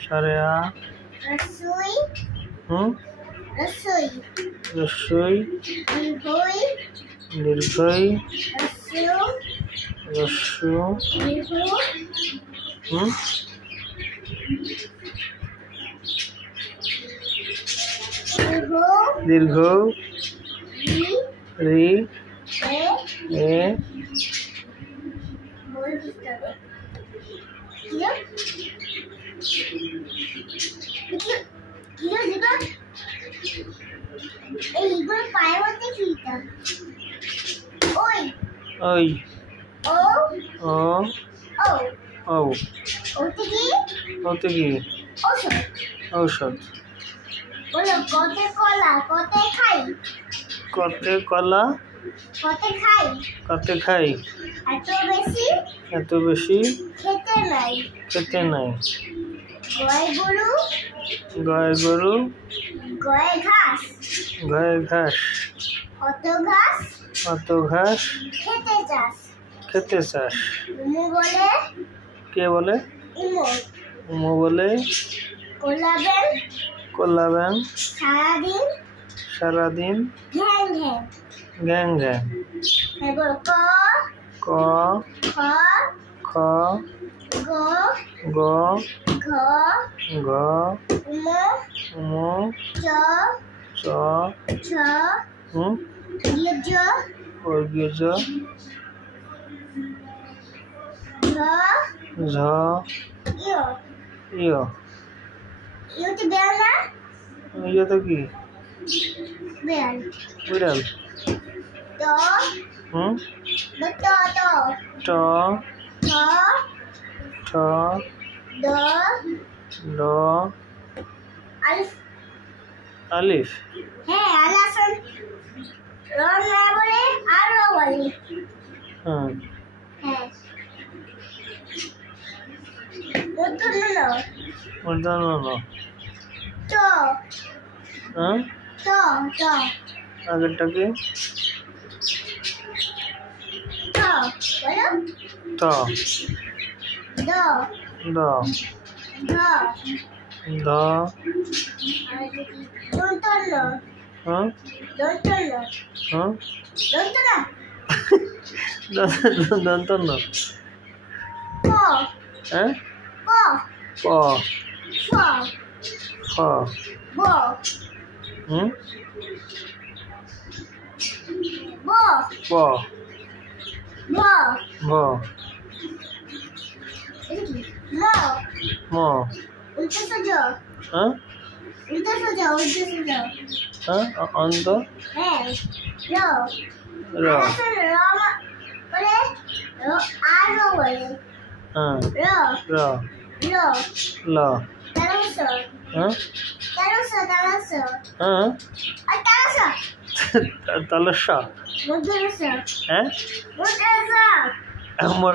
সারেয়া রসুই রসুই রসুই দীর্ঘই দীর্ঘই রস্যু রস্যু দীর্ঘ দীর্ঘ রি রি এ এ বই বুঝতে হবে এইগুলো পায়ের মধ্যে কিটা ওই ওই ও ও ও ও ওতে কি ওতে কি ঔষধ ঔষধ বলো কতে কলা কতে খাই কতে কলা কতে খাই কতে খাই এত বেশি খেতে নাই গয় গরু গায়ে গরু গয় ঘাস অত ঘাস খেতে চাস উমু বলে কে বলে উমর উমো বলে কোলাবেন সারাদিন ঘ্যাং ঘ্যাং গ্যাং গ্যাং এবার ক খ খ গ গ ঘ ঘ উমো উমো চ চ ছ হুম জ বর্গীয় জ ঝ ঝ ইয় ইয় ইয়তে বেল না ইয় তো কি বেল বিড়াল ত হুম ত ট ঠ ঠ দ ড আলিফ আলিফ হ্যাঁ আলাসন র না বলে আর র বলে হ্যাঁ হ্যাঁ মূর্ধন্য ন মূর্ধন্য ন ত হ্যাঁ ত ত আগেরটা কি ত বলো ত দ দ ধ দ দন্তন্য হ্যাঁ দন্তন্য হ্যাঁ দন্তন্য দন্তন্য ক হ্যাঁ ক প ফ খ ব হুম ব প ভ ভ ম ম উল্টো সোজা হ্যাঁ উল্টো সোজা হ্যাঁ অন্ত হ্যাঁ র র আলাসন র বলে র আর র বলে হ্যাঁ র র র ল তেরোশো হ্যাঁ হ্যাঁ আর তেরোশো তালস্য মধ্যরশো হ্যাঁ মধ্যরশো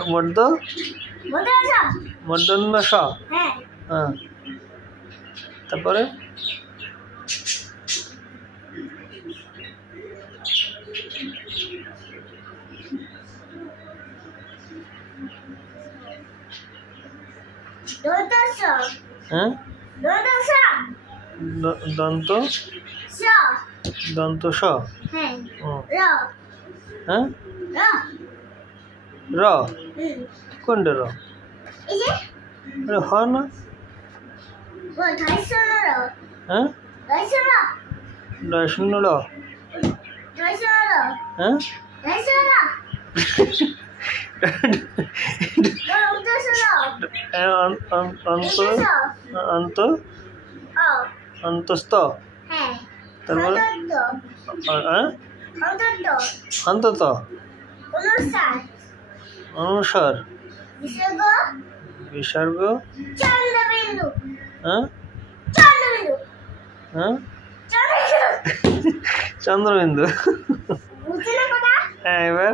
মর্দ মধ্যরশো মর্দন্য স হ্যাঁ হ্যাঁ তারপরে দন্তশো হ্যাঁ দন্তশো দন্ত স দন্ত স হ্যাঁ হুম। র হ্যাঁ র র কোনটা র এই যে আরে হ না ও ঢাইশো র হ্যাঁ ঢাইশো র ডয় শূন্য র ঢাইশো র হ্যাঁ ঢাইশো র অন্ত অন্ত ও অন্তস্থ হ্যাঁ তারপরে হ্যাঁ অন্তত অন্তত অনুসার অনুসার বিসর্গ বিসর্গ চন্দ্রবিন্দু হ্যাঁ চন্দ্রবিন্দু হ্যাঁ চন্দ্রবিন্দু চন্দ্রবিন্দু বুঝলি না কথা হ্যাঁ এবার